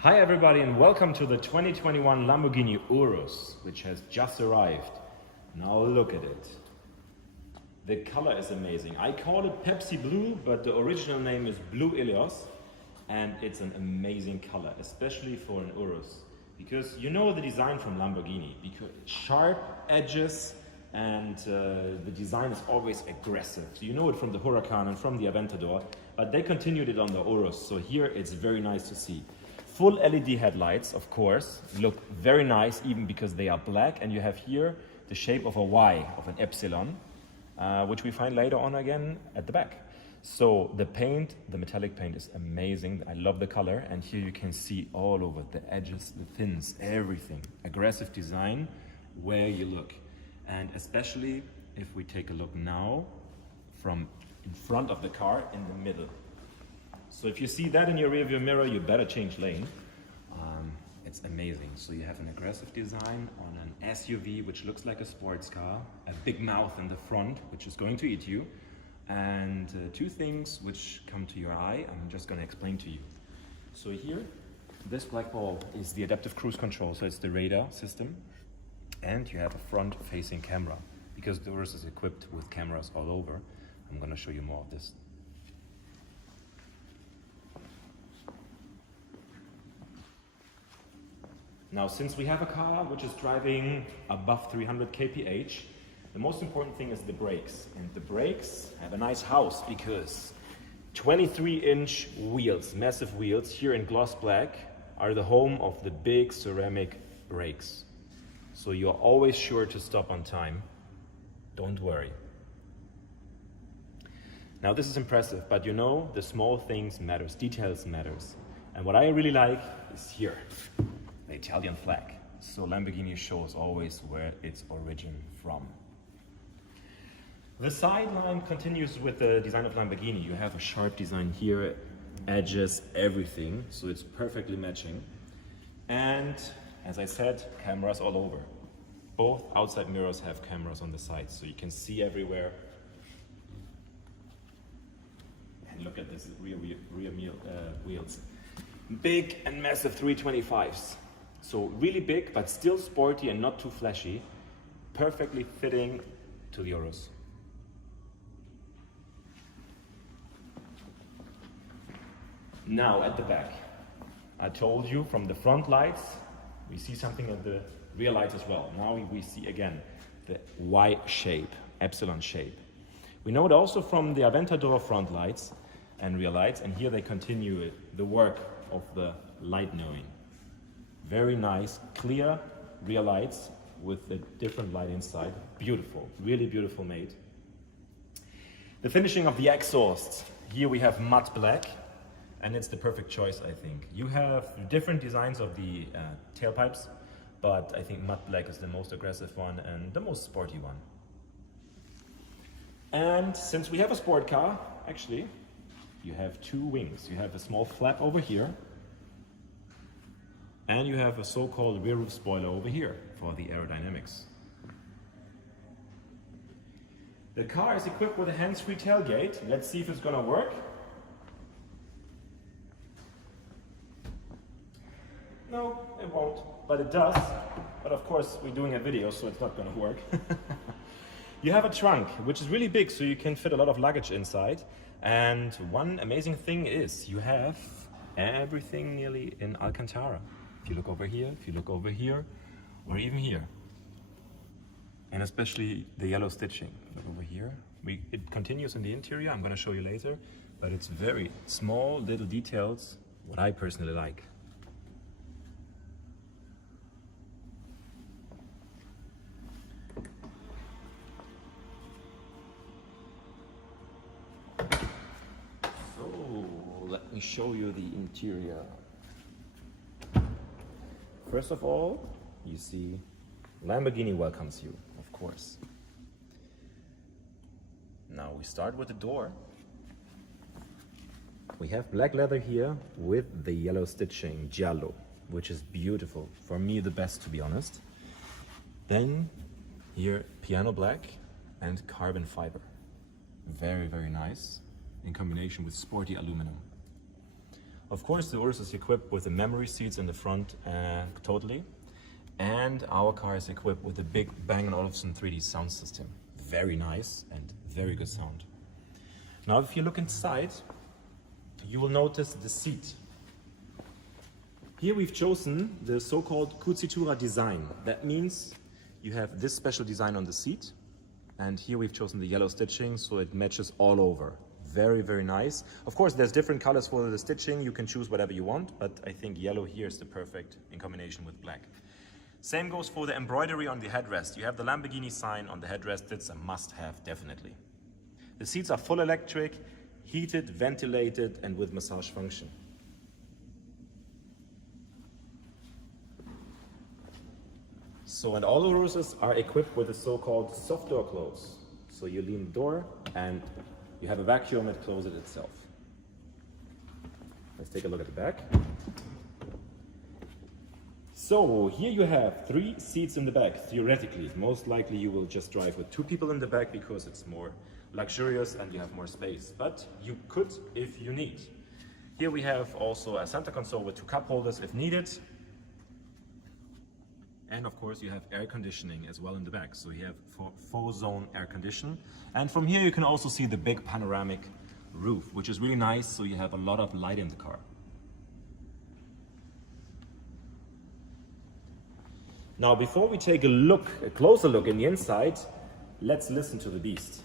Hi everybody and welcome to the 2021 Lamborghini Urus, which has just arrived. Now look at it. The color is amazing. I call it Pepsi Blue, but the original name is Blue Ilios, and it's an amazing color, especially for an Urus. Because you know the design from Lamborghini, because sharp edges and the design is always aggressive. So you know it from the Huracan and from the Aventador, but they continued it on the Urus, so here it's very nice to see. Full LED headlights, of course, look very nice even because they are black, and you have here the shape of a Y, of an epsilon, which we find later on again at the back. So the paint, the metallic paint is amazing. I love the color, and here you can see all over the edges, the fins, everything. Aggressive design where you look. And especially if we take a look now from in front of the car in the middle. So if you see that in your rearview mirror, you better change lane. It's amazing. So you have an aggressive design on an SUV, which looks like a sports car, a big mouth in the front, which is going to eat you, and two things which come to your eye, I'm just going to explain to you. So here, this black ball is the adaptive cruise control, so it's the radar system, and you have a front-facing camera, because the Urus is equipped with cameras all over. I'm going to show you more of this. Now, since we have a car which is driving above 300 kph, the most important thing is the brakes. And the brakes have a nice house because 23-inch wheels, massive wheels, here in gloss black, are the home of the big ceramic brakes. So you're always sure to stop on time. Don't worry. Now, this is impressive, but you know, the small things matters, details matters. And what I really like is here. The Italian flag. So Lamborghini shows always where its origin from. The sideline continues with the design of Lamborghini. You have a sharp design here, edges, everything, so it's perfectly matching. And as I said, cameras all over. Both outside mirrors have cameras on the sides, so you can see everywhere. And look at this rear wheels. Big and massive 325s. So really big, but still sporty and not too flashy, perfectly fitting to the Urus. Now at the back, I told you from the front lights, we see something at the rear lights as well. Now we see again the Y shape, epsilon shape. We know it also from the Aventador front lights and rear lights, and here they continue the work of the light knowing. Very nice, clear rear lights with a different light inside. Beautiful, really beautiful made. The finishing of the exhausts. Here we have matte black, and it's the perfect choice, I think. You have different designs of the tailpipes, but I think matte black is the most aggressive one and the most sporty one. And since we have a sport car, actually, you have two wings. You have a small flap over here, and you have a so-called rear roof spoiler over here for the aerodynamics. The car is equipped with a hands-free tailgate. Let's see if it's gonna work. No, it won't, but it does. But of course, we're doing a video, so it's not gonna work. You have a trunk, which is really big, so you can fit a lot of luggage inside. And one amazing thing is you have everything nearly in Alcantara. If you look over here, if you look over here, or even here. And especially the yellow stitching. Look over here. It continues in the interior, I'm going to show you later, but it's very small little details, what I personally like. So, let me show you the interior. First of all, you see Lamborghini welcomes you, of course. Now we start with the door. We have black leather here with the yellow stitching, giallo, which is beautiful. For me, the best, to be honest. Then here, piano black and carbon fiber. Very, very nice in combination with sporty aluminum. Of course, the Urus is equipped with the memory seats in the front totally. And our car is equipped with a big Bang & Olufsen 3D sound system. Very nice and very good sound. Now, if you look inside, you will notice the seat. Here we've chosen the so-called Cucitura design. That means you have this special design on the seat. And here we've chosen the yellow stitching, so it matches all over. Very, very nice. Of course, there's different colors for the stitching. You can choose whatever you want, but I think yellow here is the perfect in combination with black. Same goes for the embroidery on the headrest. You have the Lamborghini sign on the headrest. It's a must-have, definitely. The seats are full electric, heated, ventilated, and with massage function. So, and all the Uruses are equipped with the so-called soft door close. So you lean the door and you have a vacuum that closes it itself. Let's take a look at the back. So here you have 3 seats in the back, theoretically. Most likely you will just drive with 2 people in the back because it's more luxurious and you have more space. But you could if you need. Here we have also a center console with 2 cup holders if needed. And of course you have air conditioning as well in the back. So you have 4-zone air condition. And from here you can also see the big panoramic roof, which is really nice. So you have a lot of light in the car. Now, before we take a closer look in the inside, let's listen to the beast.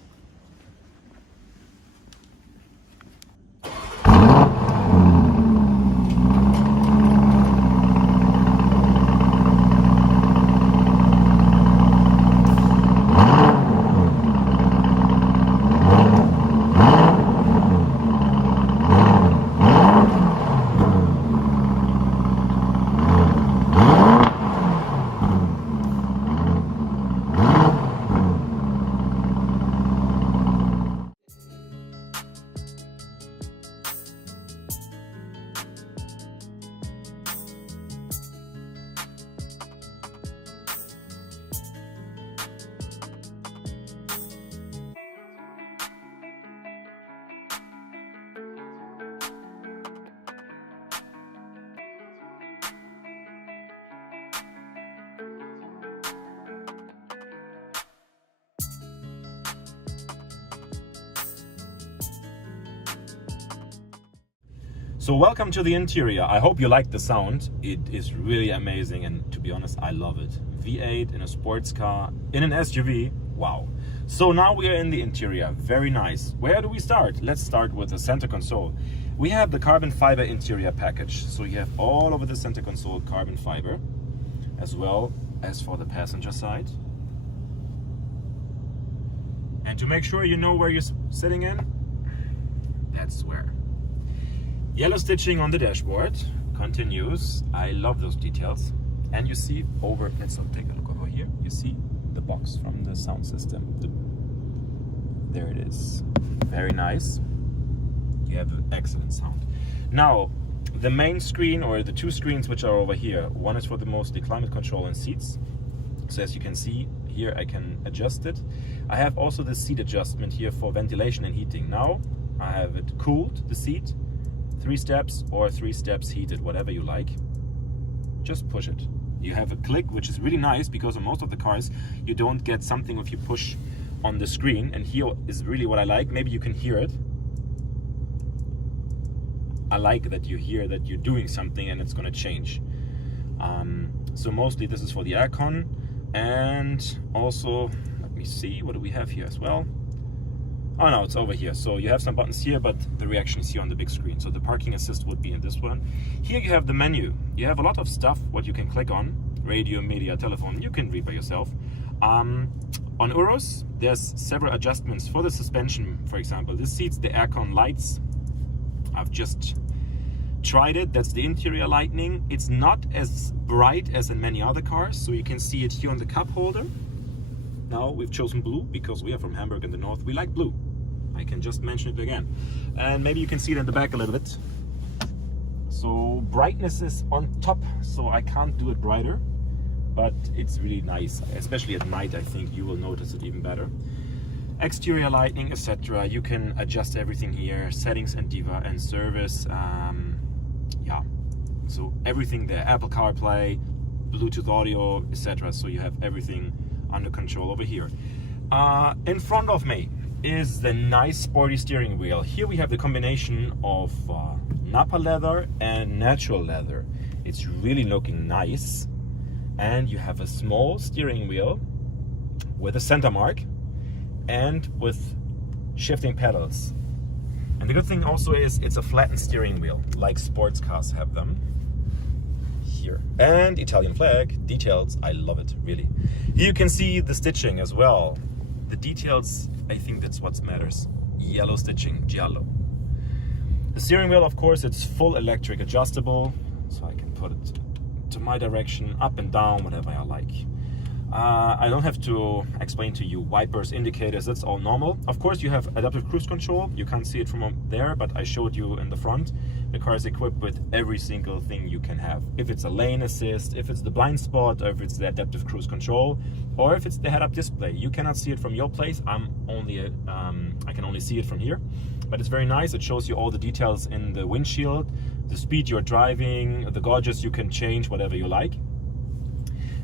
So welcome to the interior. I hope you like the sound. It is really amazing, and to be honest, I love it. V8 in a sports car, in an SUV, wow. So now we are in the interior, very nice. Where do we start? Let's start with the center console. We have the carbon fiber interior package. So you have all over the center console carbon fiber, as well as for the passenger side. And to make sure you know where you're sitting in, that's where. Yellow stitching on the dashboard continues. I love those details. And you see over, let's take a look over here. You see the box from the sound system. There it is. Very nice. You have excellent sound. Now, the main screen, or the 2 screens which are over here, one is for the mostly climate control and seats. So as you can see here, I can adjust it. I have also the seat adjustment here for ventilation and heating. Now I have it cooled, the seat, 3 steps or 3 steps heated, whatever you like. Just push it. You have a click, which is really nice because on most of the cars you don't get something if you push on the screen, and here is really what I like. Maybe you can hear it. I like that you hear that you're doing something and it's going to change. So mostly this is for the aircon, and also let me see, what do we have here as well? Oh no, it's over here. So you have some buttons here, but the reaction is here on the big screen. So the parking assist would be in this one. Here you have the menu. You have a lot of stuff what you can click on. Radio, media, telephone. You can read by yourself. On Urus, there's several adjustments for the suspension, for example. This seats the aircon lights. I've just tried it. That's the interior lighting. It's not as bright as in many other cars, so you can see it here on the cup holder. Now we've chosen blue because we are from Hamburg in the north. We like blue. I can just mention it again. And maybe you can see it in the back a little bit. So brightness is on top, so I can't do it brighter, but it's really nice, especially at night. I think you will notice it even better. Exterior lighting, etc. You can adjust everything here, settings and diva and service. So everything there, Apple CarPlay, Bluetooth audio, etc. So you have everything under control over here. In front of me is the nice sporty steering wheel. Here we have the combination of Napa leather and natural leather. It's really looking nice. And you have a small steering wheel with a center mark and with shifting pedals. And the good thing also is it's a flattened steering wheel, like sports cars have them. Here. And Italian flag, details, I love it, really. Here you can see the stitching as well. The details, I think that's what matters. Yellow stitching, giallo. The steering wheel, of course, it's full electric adjustable, so I can put it to my direction, up and down, whatever I like. I don't have to explain to you wipers, indicators, that's all normal. Of course, you have adaptive cruise control. You can't see it from there, but I showed you in the front. The car is equipped with every single thing you can have. If it's a lane assist, if it's the blind spot, or if it's the adaptive cruise control, or if it's the head-up display. You cannot see it from your place. I can only see it from here. But it's very nice. It shows you all the details in the windshield, the speed you're driving, the gauges you can change, whatever you like.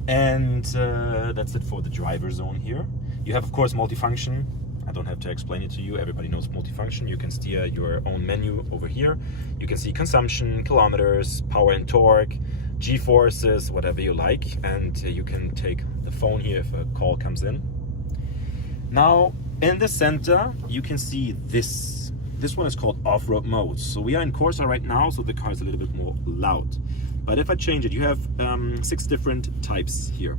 And that's it for the driver zone here. You have, of course, multifunction. I don't have to explain it to you. Everybody knows multifunction. You can steer your own menu over here. You can see consumption, kilometers, power and torque, G-forces, whatever you like. And you can take the phone here if a call comes in. Now, in the center, you can see this. This one is called off-road mode. So we are in Corsa right now, so the car is a little bit more loud. But if I change it, you have 6 different types here.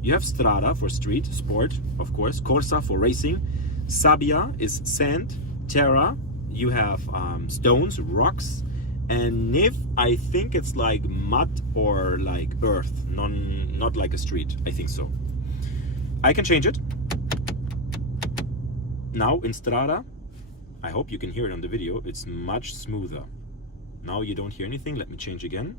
You have Strada for street, sport, of course. Corsa for racing. Sabbia is sand. Terra, you have stones, rocks. And Neve, I think it's like mud or like earth, not like a street. I think so. I can change it. Now in Strada, I hope you can hear it on the video, it's much smoother. Now you don't hear anything. Let me change again.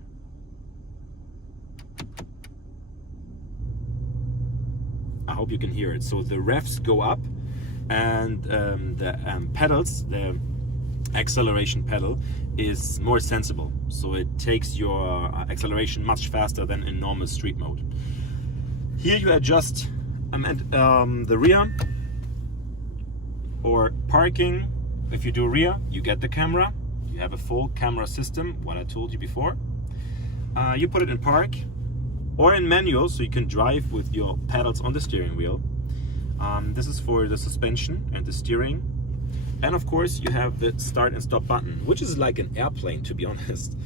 I hope you can hear it. So the revs go up, and the pedals, the acceleration pedal is more sensible. So it takes your acceleration much faster than in normal street mode. Here you adjust the rear or parking. If you do rear, you get the camera. You have a full camera system, what I told you before. You put it in park or in manual, so you can drive with your pedals on the steering wheel. This is for the suspension and the steering. And of course, you have the start and stop button, which is like an airplane, to be honest.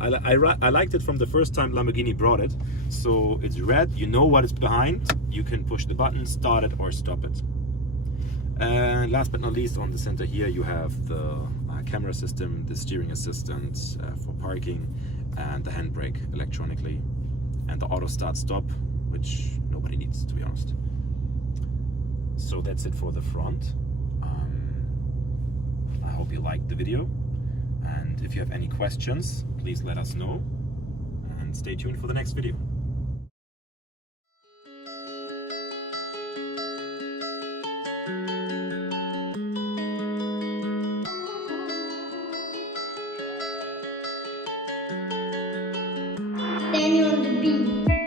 I liked it from the first time Lamborghini brought it. So it's red, you know what is behind. You can push the button, start it or stop it. And last but not least, on the center here, you have the camera system, the steering assistant for parking, and the handbrake electronically, and the auto start stop, which nobody needs, to be honest. So that's it for the front. I hope you liked the video, and if you have any questions, please let us know, and stay tuned for the next video. Then on the beat.